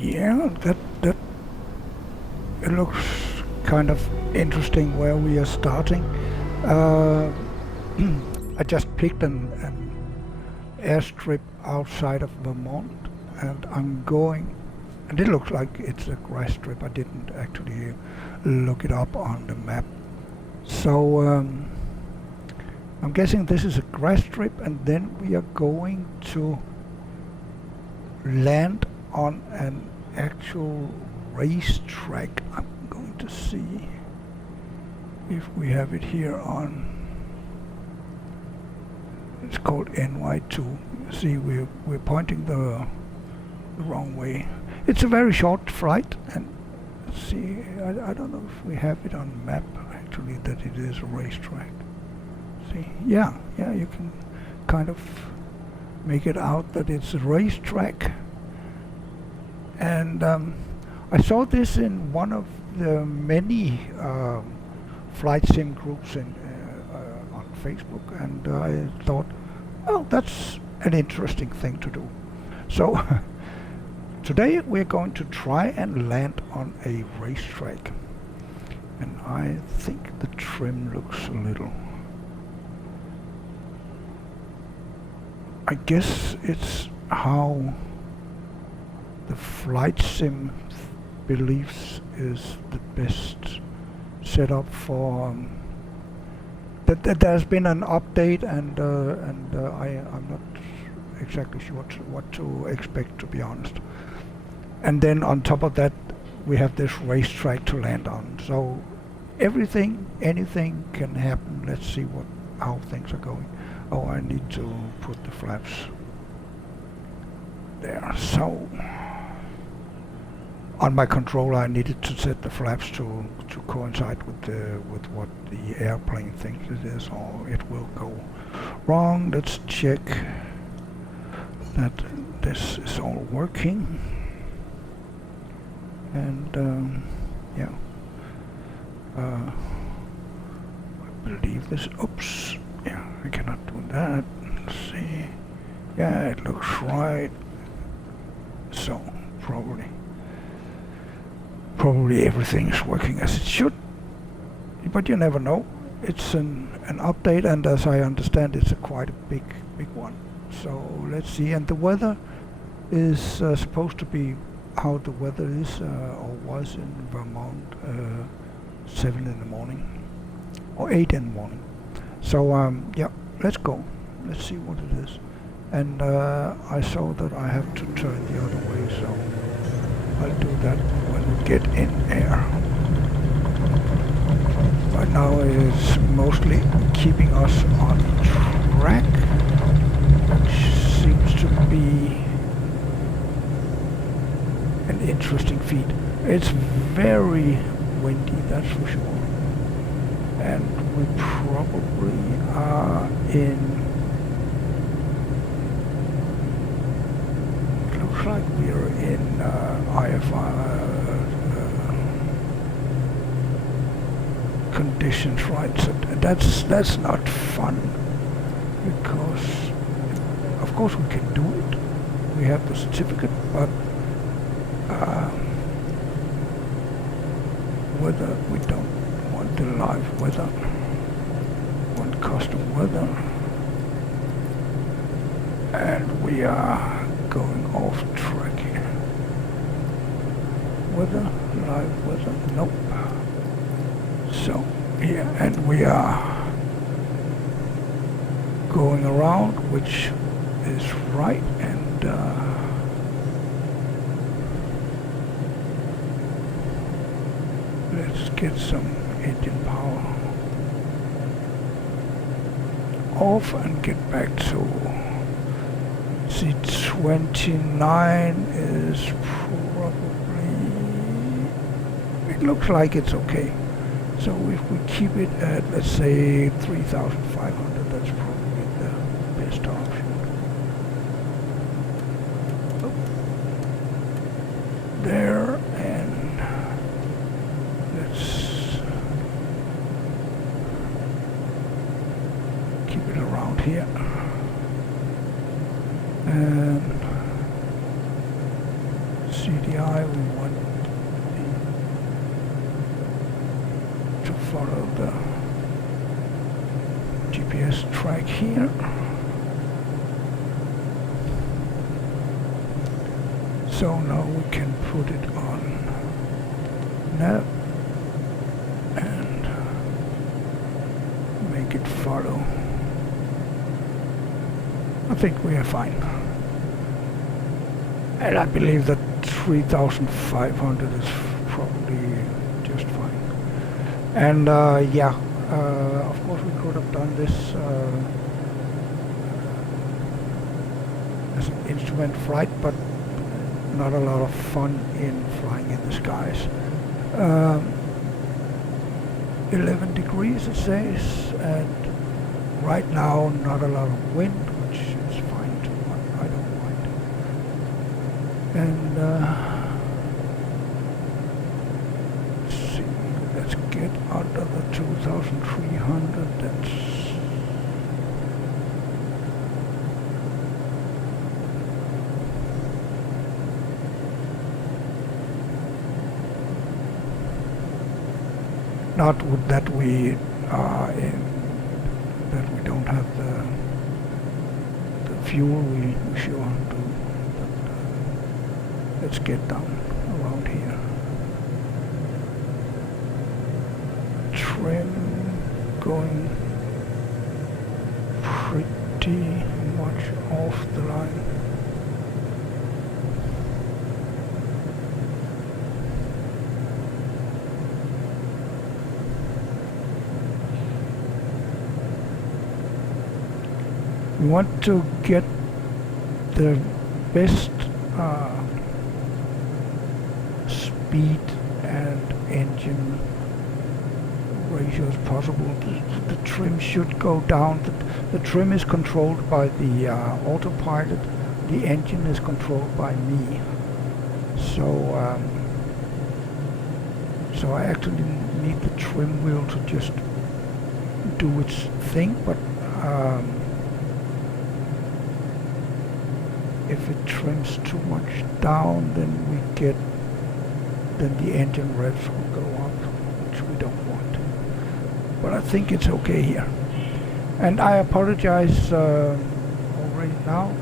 Yeah, that it looks kind of interesting where we are starting. Uh, I just picked an airstrip outside of Vermont, and I'm going. And it looks like it's a grass strip. I didn't actually look it up on the map. So I'm guessing this is a grass strip, and then we are going to land on an actual racetrack. I'm going to see if we have it here on. It's called NY2. See, we're pointing the wrong way. It's a very short flight, and see, I don't know if we have it on map actually that it is a racetrack. See, yeah, you can kind of make it out that it's a racetrack. And I saw this in one of the many flight sim groups on Facebook, and I thought, oh, that's an interesting thing to do. So today we're going to try and land on a racetrack, and I think the trim looks a little. I guess it's how the flight sim believes is the best setup for. That there's been an update, and I'm not exactly sure what to expect, to be honest. And then on top of that, we have this racetrack to land on. So anything can happen. Let's see how things are going. Oh, I need to put the flaps there. So on my controller, I needed to set the flaps to coincide with what the airplane thinks it is, or it will go wrong. Let's check that this is all working. And yeah, I believe this. Oops, yeah, I cannot do that. Let's see. Yeah, it looks right. So probably everything is working as it should, but you never know. It's an update, and as I understand, it's quite a big one. So let's see. And the weather is supposed to be how the weather is or was in Vermont, 7 in the morning or 8 in the morning. So yeah, let's go. Let's see what it is. And I saw that I have to turn the other way, so I'll do that when we get in air. Right now it's mostly keeping us on track, which seems to be an interesting feat. It's very windy, that's for sure. And we probably are in. It looks like we are in IFR conditions, right? So that's not fun, because of course we can do it. We have the certificate, but weather, we don't want the live weather, we want custom weather, and we are going off track here. Weather, live weather, nope. So here, and we are going around, which is right, and let's get some engine power off and get back to C29 is probably, it looks like it's okay. So if we keep it at, let's say, 3,500, that's probably the best option. Oh. There, and let's keep it around here. And CDI, we want to follow the GPS track here. So now we can put it on nav and make it follow. I think we are fine. And I believe that 3,500 is probably just fine. And yeah, of course we could have done this as an instrument flight, but not a lot of fun in flying in the skies. 11 degrees it says, and right now not a lot of wind, which is fine too. I don't mind. And let's see, let's get under the 2,300. That's not that we are in, that we don't have the fuel. We sure do. But let's get down around here. Trim going pretty much off the line. We want to get the best speed and engine ratio as possible. The trim should go down. The trim is controlled by the autopilot. The engine is controlled by me. So so I actually need the trim wheel to just do its thing, but if it trims too much down, then the engine revs will go up, which we don't want. But I think it's okay here. And I apologize already now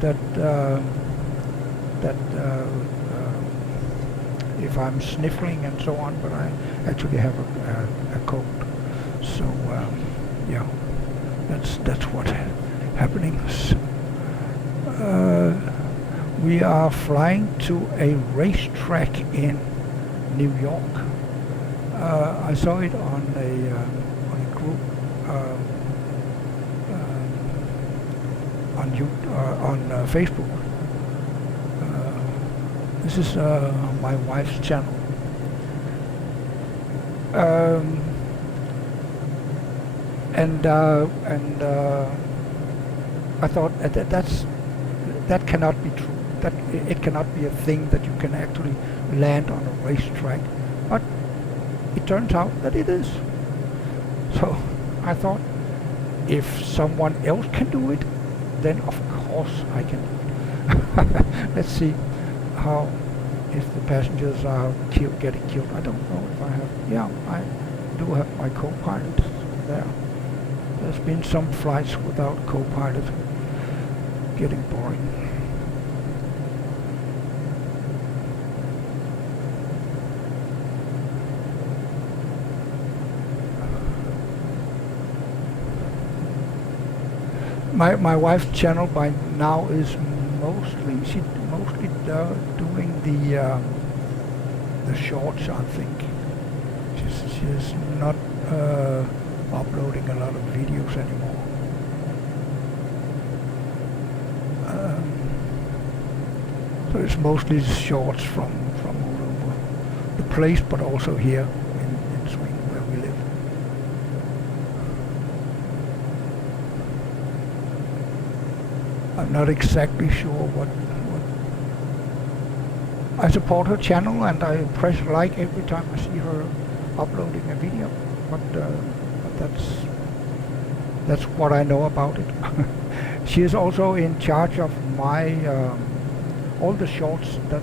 that if I'm sniffling and so on, but I actually have a cold. So yeah, that's what's happening. We are flying to a racetrack in New York. I saw it on a group on Facebook. This is my wife's channel. And I thought that cannot be true. That it cannot be a thing that you can actually land on a racetrack. But it turns out that it is. So I thought, if someone else can do it, then of course I can do it. Let's see how, if the passengers are getting killed. I don't know if I have. Yeah, I do have my co-pilot there. There's been some flights without co-pilot. Getting boring. My wife's channel by now is mostly doing the shorts, I think. She's not uploading a lot of videos anymore. So it's mostly shorts from all over the place, but also here in Sweden where we live. I'm not exactly sure what I support her channel, and I press like every time I see her uploading a video, but that's what I know about it. She is also in charge of my all the shorts that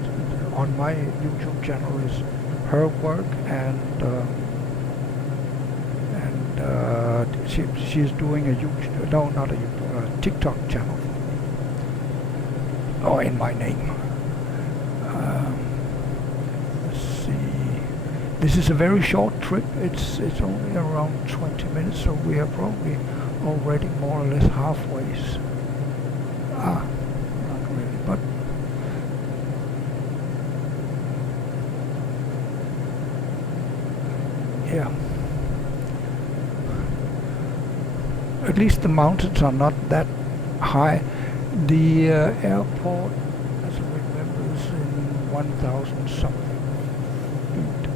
on my YouTube channel is her work, and she's doing a YouTube, no, not a YouTube, a TikTok channel, or in my name. Let's see. This is a very short trip. It's only around 20 minutes, so we are probably already more or less halfway. Not really, but yeah. At least the mountains are not that high. The airport, as I remember, is in 1,000 something feet.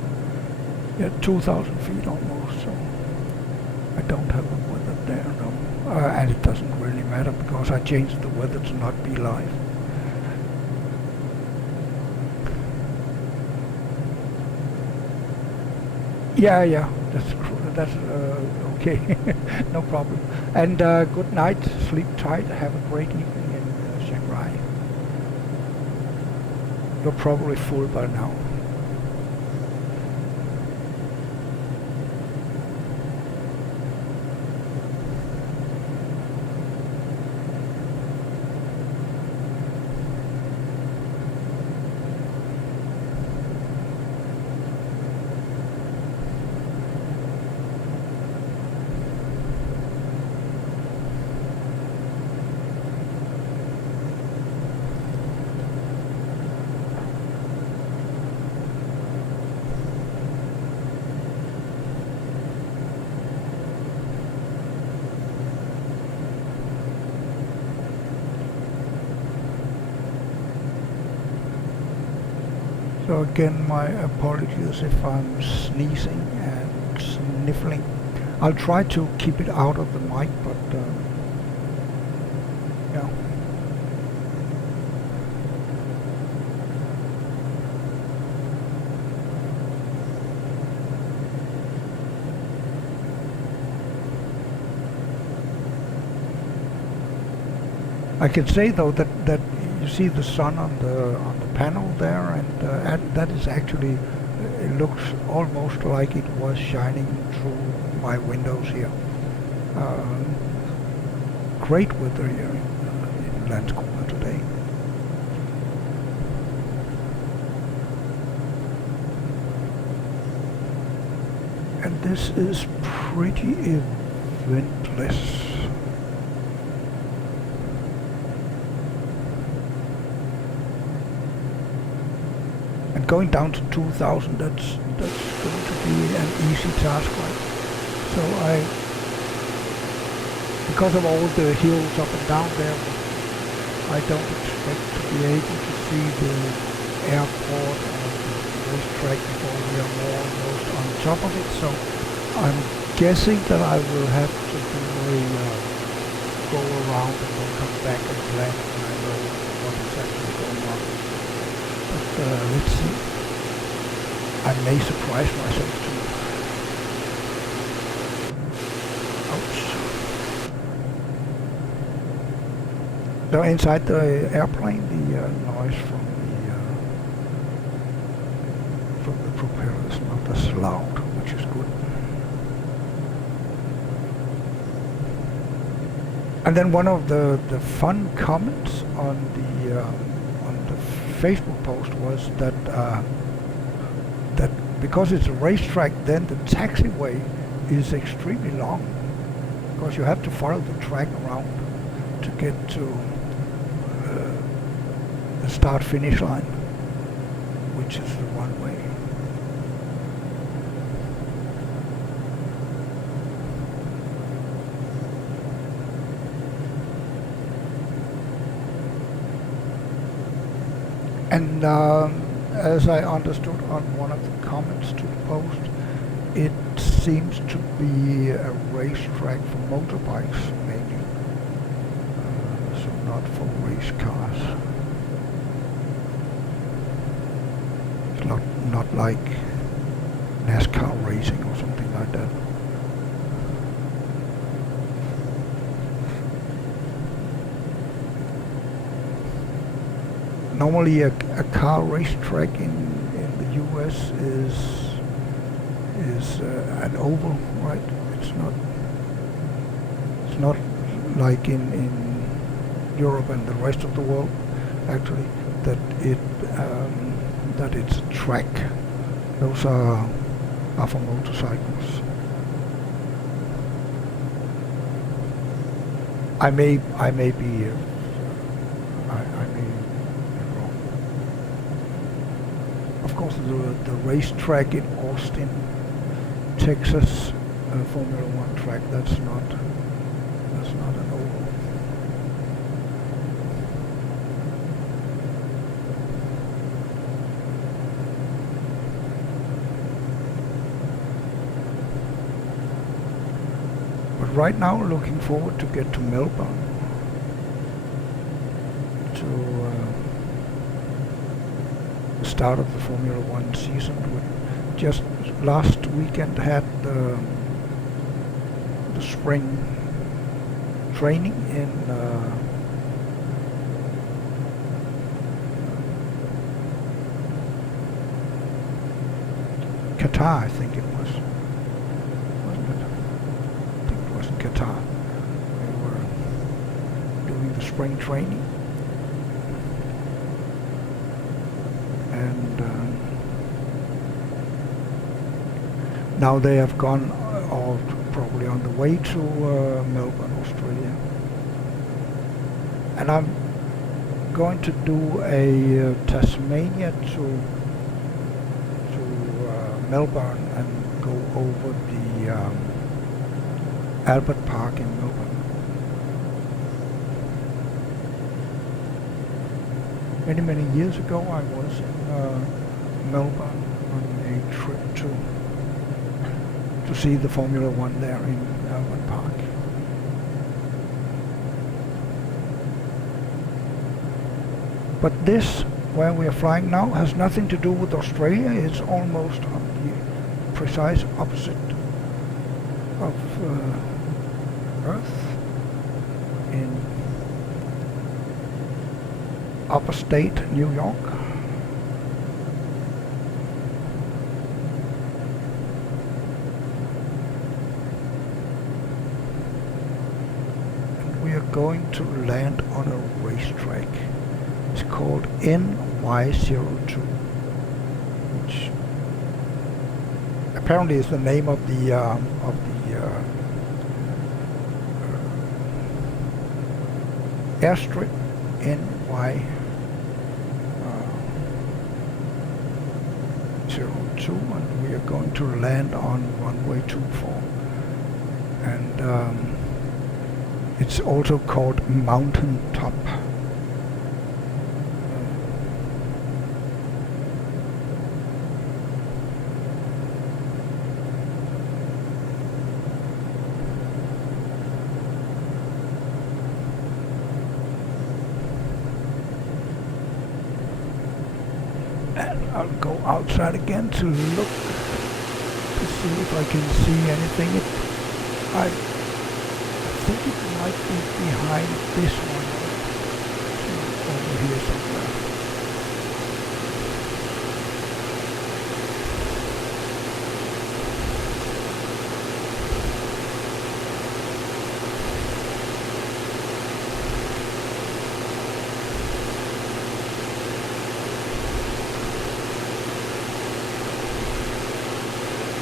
Yeah, 2,000 feet almost. So I don't have a weather there, no. And it doesn't really matter because I changed the weather to not be live. Yeah, that's okay, no problem. And good night, sleep tight, have a great evening in Shanghai. You're probably full by now. So again, my apologies if I'm sneezing and sniffling. I'll try to keep it out of the mic, but yeah. I can say though that you see the sun on the panel there, and that is actually, it looks almost like it was shining through my windows here. Great weather here in Landskrona today. And this is pretty eventless. Going down to 2,000, that's going to be an easy task, right? So because of all the hills up and down there, I don't expect to be able to see the airport or the racetrack before we are more almost on top of it. So I'm guessing that I will have to do a go around and then come back and plan when I know what is actually going on. Let's see. I may surprise myself too. Ouch. So inside the airplane, the noise from the propeller is not as loud, which is good. And then one of the fun comments on the Facebook post was that that because it's a racetrack, then the taxiway is extremely long, because you have to follow the track around to get to the start-finish line, which is the one way. And as I understood on one of the comments to the post, it seems to be a racetrack for motorbikes mainly, so not for race cars. It's not like NASCAR racing or something like that. Normally a car racetrack in the US is an oval, right? It's not like in Europe and the rest of the world, actually, that it's a track. Those are for motorcycles. I may be I may be wrong. Of course, the racetrack in Austin, Texas, Formula One track. That's not an oval. But right now, looking forward to get to Melbourne to the start of the Formula One season. We just last weekend had the spring training in Qatar, I think it was. Wasn't it? I think it was in Qatar. We were doing the spring training. And now they have gone, or probably on the way to Melbourne, Australia. And I'm going to do a Tasmania to Melbourne and go over the Albert Park in Melbourne. Many years ago I was in Melbourne on a trip to see the Formula One there in Albert Park. But this, where we are flying now, has nothing to do with Australia. It's almost on the precise opposite of Earth, in upstate New York. And we are going to land on a racetrack. It's called NY02, which apparently is the name of the airstrip, NY 02, and we are going to land on runway 24. And it's also called Mountain Top. I'll go outside again to look to see if I can see anything. I think it might be behind this one, over here somewhere.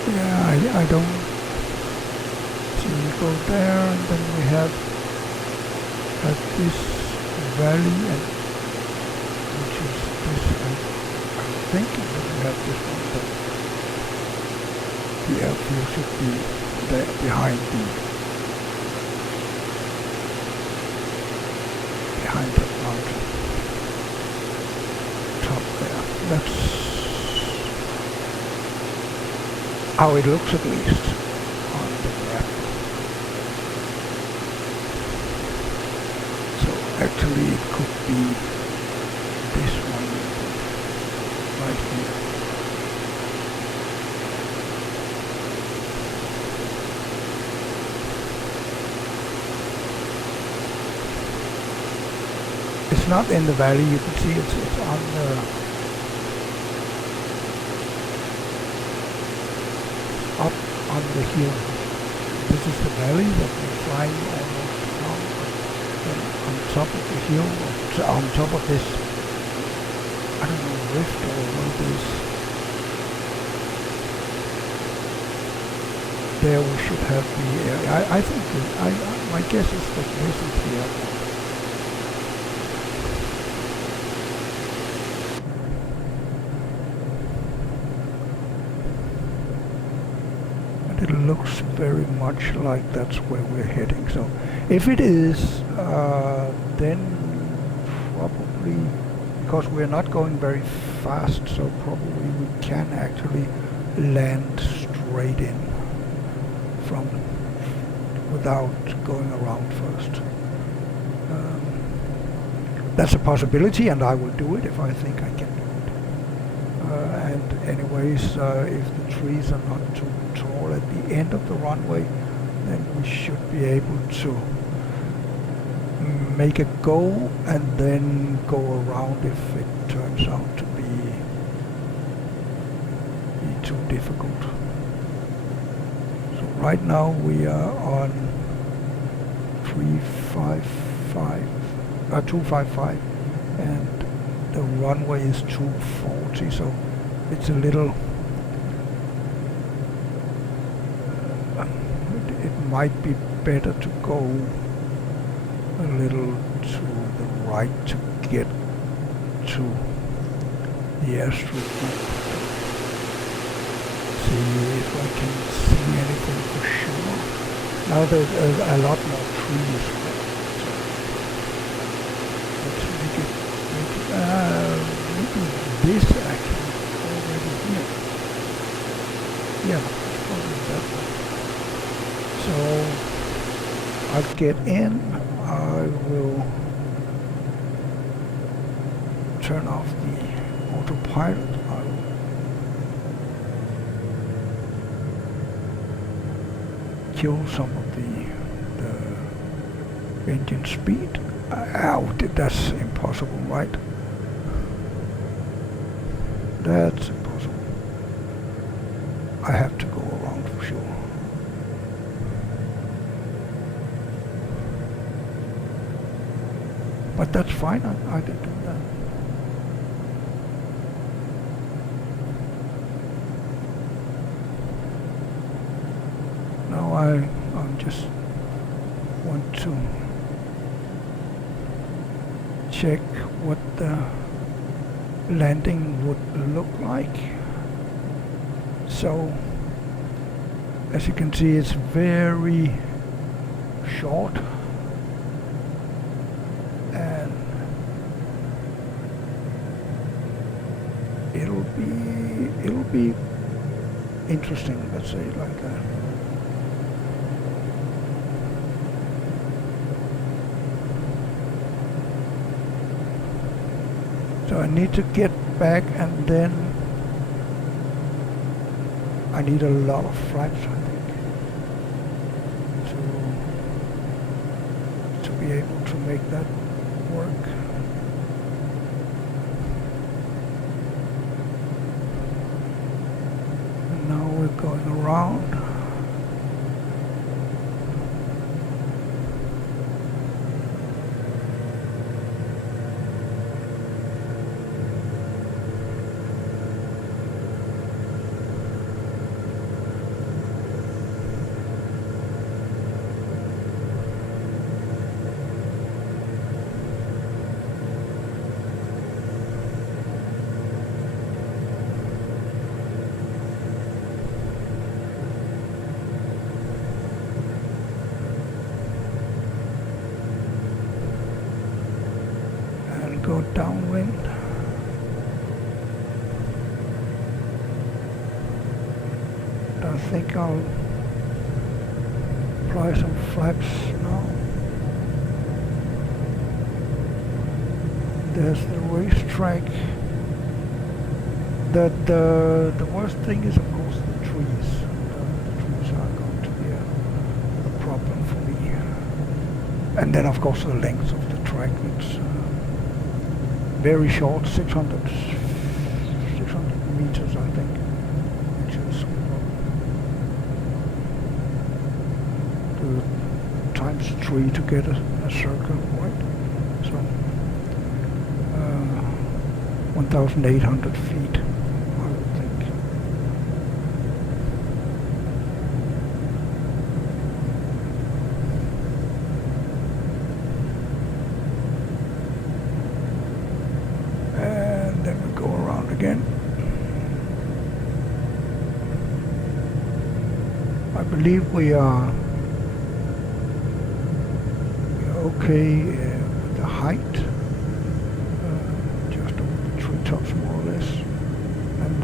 Yeah, I don't see you go there, and then we have this valley, and which is this, I'm thinking that we have this one, but the airfield should be there behind the mountain top there. That's how it looks, at least on the map. So actually it could be this one right here. It's not in the valley. You can see it's on the up on the hill. This is the valley that we're flying almost down, and on top of the hill, on top of this, I don't know, rift or what it is. There we should have the area. I think my guess is that this is the airport. It looks very much like that's where we're heading. So if it is, then probably, because we're not going very fast, so probably we can actually land straight in from without going around first. That's a possibility, and I will do it if I think I can do it. And anyways, if the trees are not too tall at the end of the runway, then we should be able to make a go and then go around if it turns out to be too difficult. So right now we are on 255, and the runway is 240, so it's a little, it might be better to go a little to the right to get to the airstrip. See if I can see anything for sure. Now there's a lot more trees. Maybe this actually already here. Yeah, probably that one. So I'll get in. I will turn off the autopilot. I'll kill some of the engine speed. That's impossible, right? That's impossible. I have to go around for sure. But that's fine, I can do that. Now I just want to check what the landing would look like. So as you can see, it's very short, and it'll be interesting, let's say it like that. So I need to get back, and then I need a lot of flaps, I think, to be able to make that work. And now we're going around. Go downwind. I think I'll apply some flaps now. There's the racetrack. The worst thing is, of course, the trees. The trees are going to be a problem for me. And then, of course, the length of the track. It's very short, 600 meters, I think, which is times 3 to get a circle, right? So 1,800 feet, I would think. And then we go around again. I believe we are okay with the height, just over the treetops more or less, and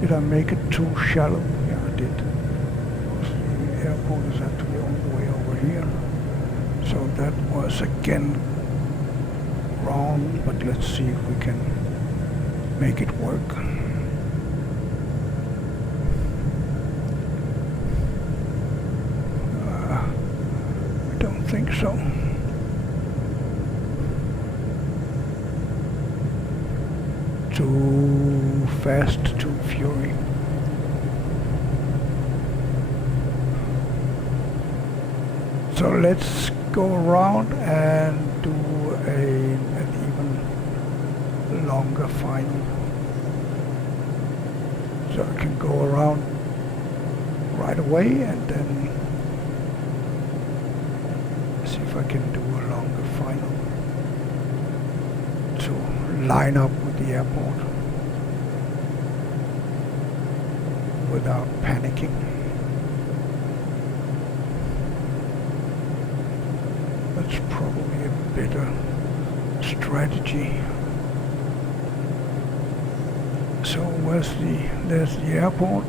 did I make it too shallow? Yeah, I did. The airport is actually all the way over here. So that was again wrong, but let's see if we can make it work. I don't think so. Too fast, too fury. So let's go around and do an even longer final. So I can go around right away and then see if I can do a longer final to line up with the airport without panicking. That's probably a better strategy. So there's the airport.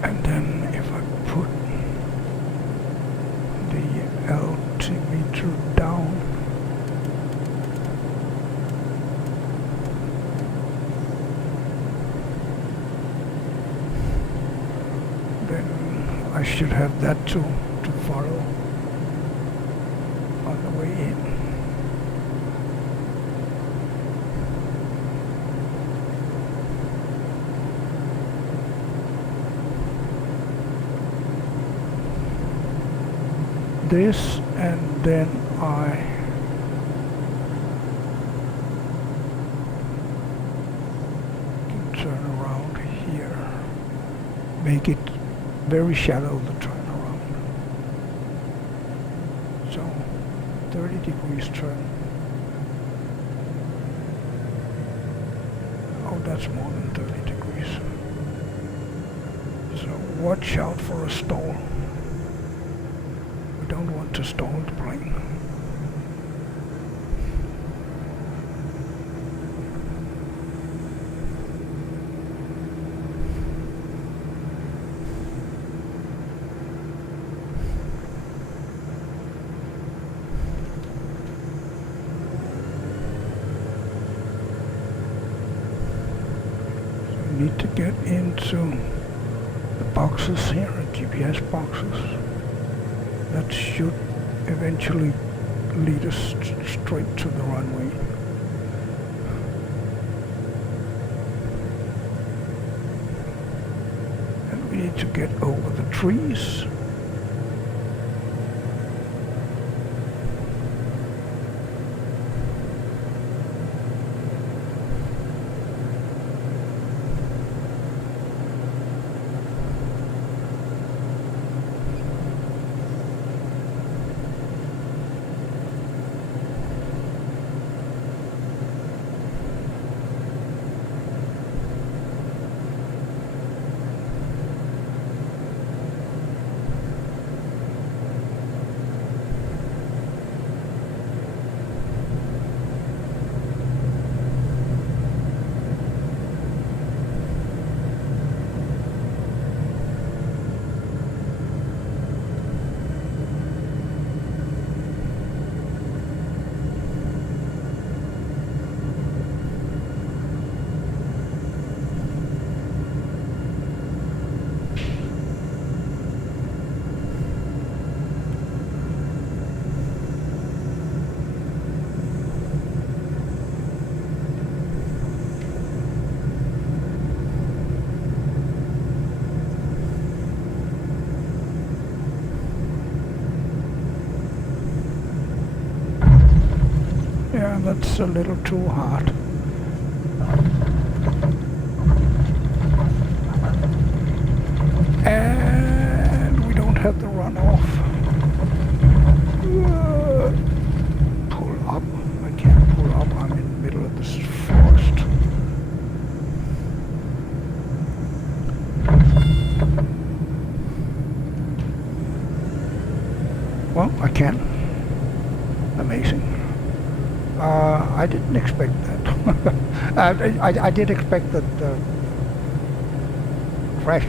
And then if I put the altimeter down, then I should have that to follow on the way in. This, and then I can turn around here, make it very shallow, the turnaround. So 30 degrees turn. Oh, that's more than 30 degrees. So watch out for a stall. Don't want to stall the plane. So we need to get into the boxes here, GPS boxes. That should eventually lead us straight to the runway. And we need to get over the trees. That's a little too hard. And we don't have the runoff. Pull up. I can't pull up. I'm in the middle of this forest. Well, I can. Amazing. I didn't expect that. I did expect that crash,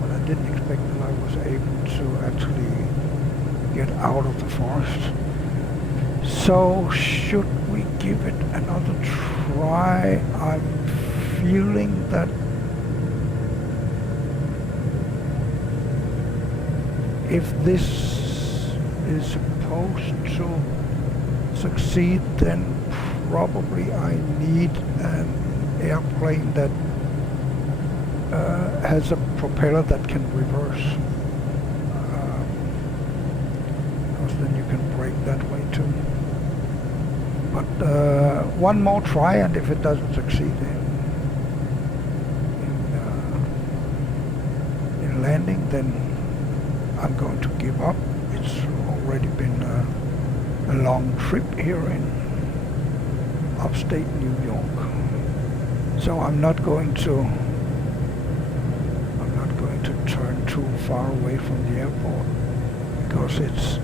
but I didn't expect that I was able to actually get out of the forest. So should we give it another try? I'm feeling that if this is supposed to succeed, then probably I need an airplane that has a propeller that can reverse, because then you can brake that way too. But one more try, and if it doesn't succeed in landing, then I'm going to give up. It's already been a long trip here in upstate New York, so I'm not going to turn too far away from the airport, because it's,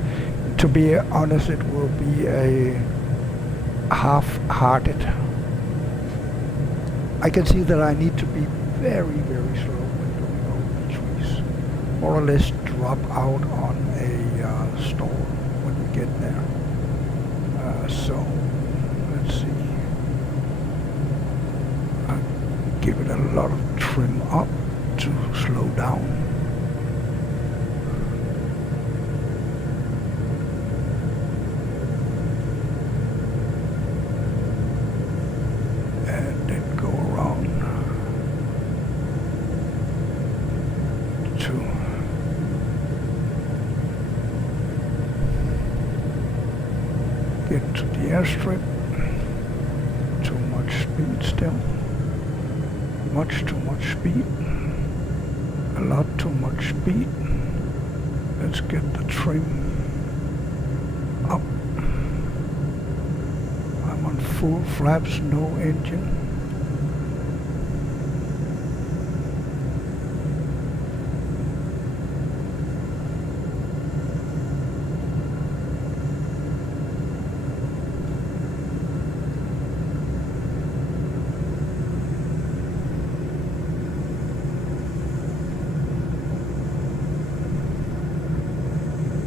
to be honest, it will be a half-hearted. I can see that I need to be very, very slow when going over the trees, more or less drop out on a stall when we get there. So let's see. I give it a lot of trim up to slow down. And then go around to get to the airstrip. Too much speed still. Much too much speed. A lot too much speed. Let's get the trim up. I'm on full flaps, no engine.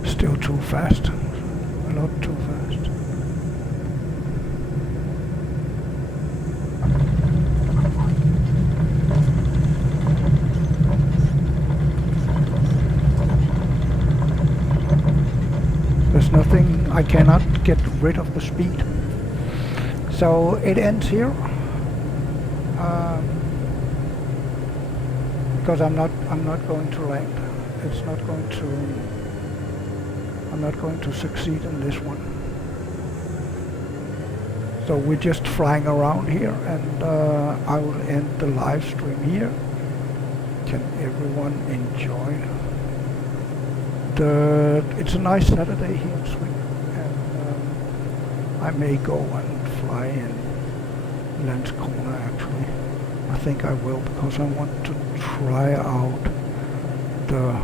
Still too fast, a lot too fast. There's nothing, I cannot get rid of the speed. So it ends here, because I'm not going to land. It's not going to. I'm not going to succeed in this one. So we're just flying around here, and I will end the live stream here. Can everyone enjoy it's a nice Saturday here in Sweden, and I may go and fly in Landskrona actually. I think I will, because I want to try out the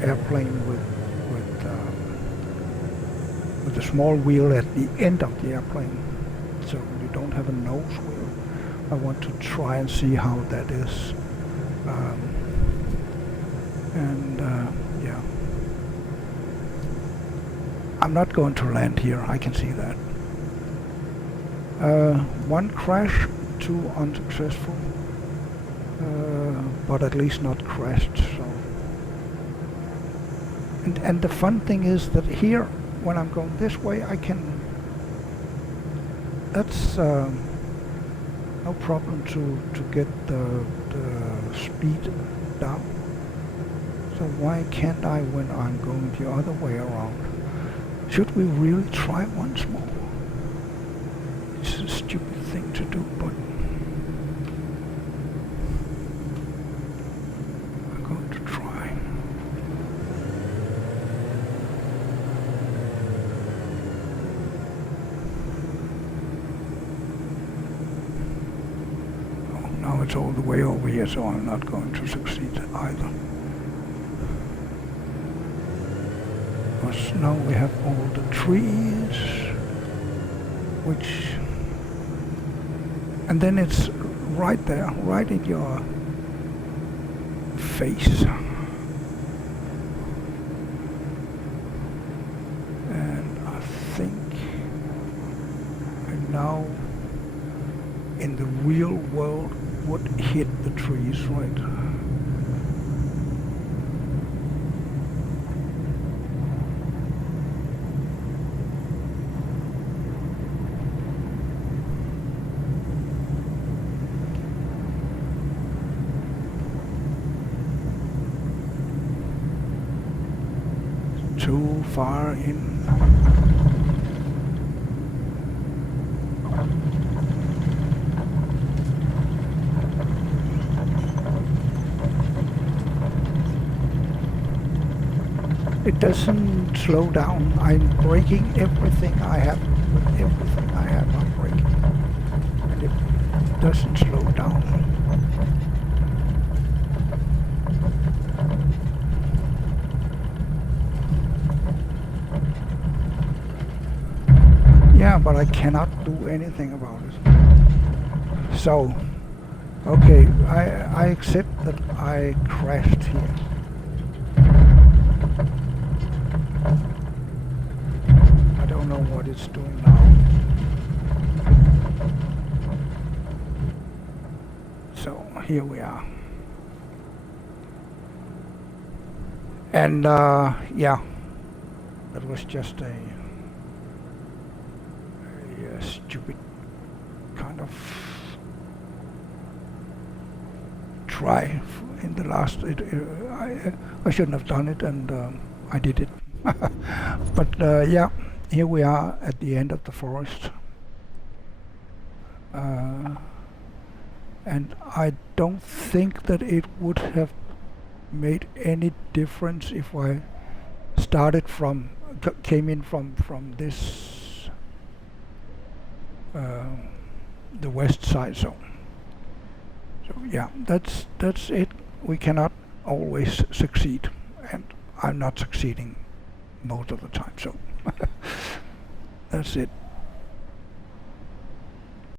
airplane with the small wheel at the end of the airplane, so you don't have a nose wheel. I want to try and see how that is, yeah, I'm not going to land here, I can see that. One crash, two unsuccessful. But at least not crashed. So, and the fun thing is that here, when I'm going this way, I can. That's no problem to get the speed down. So why can't I when I'm going the other way around? Should we really try once more? It's a stupid thing to do, but I'm going to try. Oh, now it's all the way over here, so I'm not going to succeed either. Because now we have all the trees, which, and then it's right there, right in your face. And I think I now in the real world would hit the trees, right? Too far in. It doesn't slow down. I'm braking everything I have. With everything I have, I'm braking. And it doesn't slow down. Yeah, but I cannot do anything about it. So, okay, I accept that I crashed here. I don't know what it's doing now. So, here we are. And, yeah, that was just a stupid kind of try in the last. I shouldn't have done it, and I did it. But yeah, here we are at the end of the forest, and I don't think that it would have made any difference if I started from came in from this. The west side zone. So yeah, that's it. We cannot always succeed, and I'm not succeeding most of the time. So that's it.